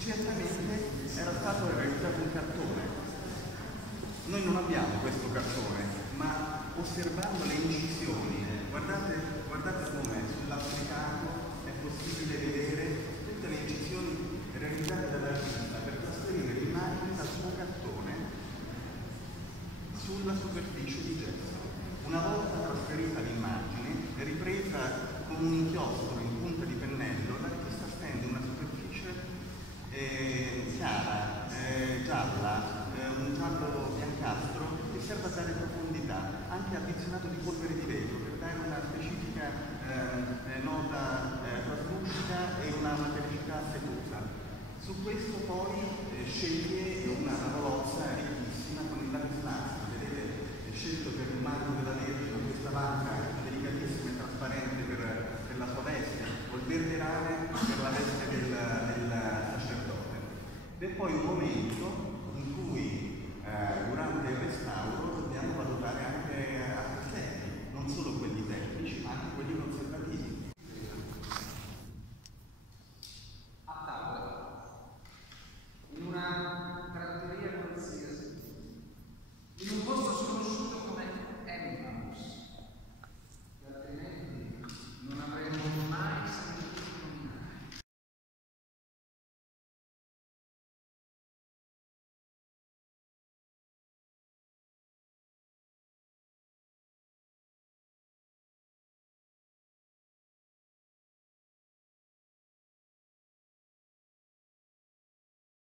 certamente era stato realizzato un cartone. Noi non abbiamo questo cartone, ma osservando le incisioni, guardate come sull'applicato è possibile vedere tutte le incisioni realizzate dall'artista per trasferire l'immagine dal suo cartone sulla superficie di gesso. Una volta trasferita l'immagine, ripresa con un inchiostro in punta di pennello, l'artista stende una superficie chiara, gialla, un giallo biancastro che serve a dare profondità, anche addizionato di polvere di vetro per dare una specifica nota traslucida e una materialità sedosa. Su questo poi sceglie una tavolozza ricchissima con il lapislázuli, vedete, è scelto per il marmo della Vergine questa vacca delicatissima e trasparente per la sua veste, o il verde rame per la veste del sacerdote. E poi un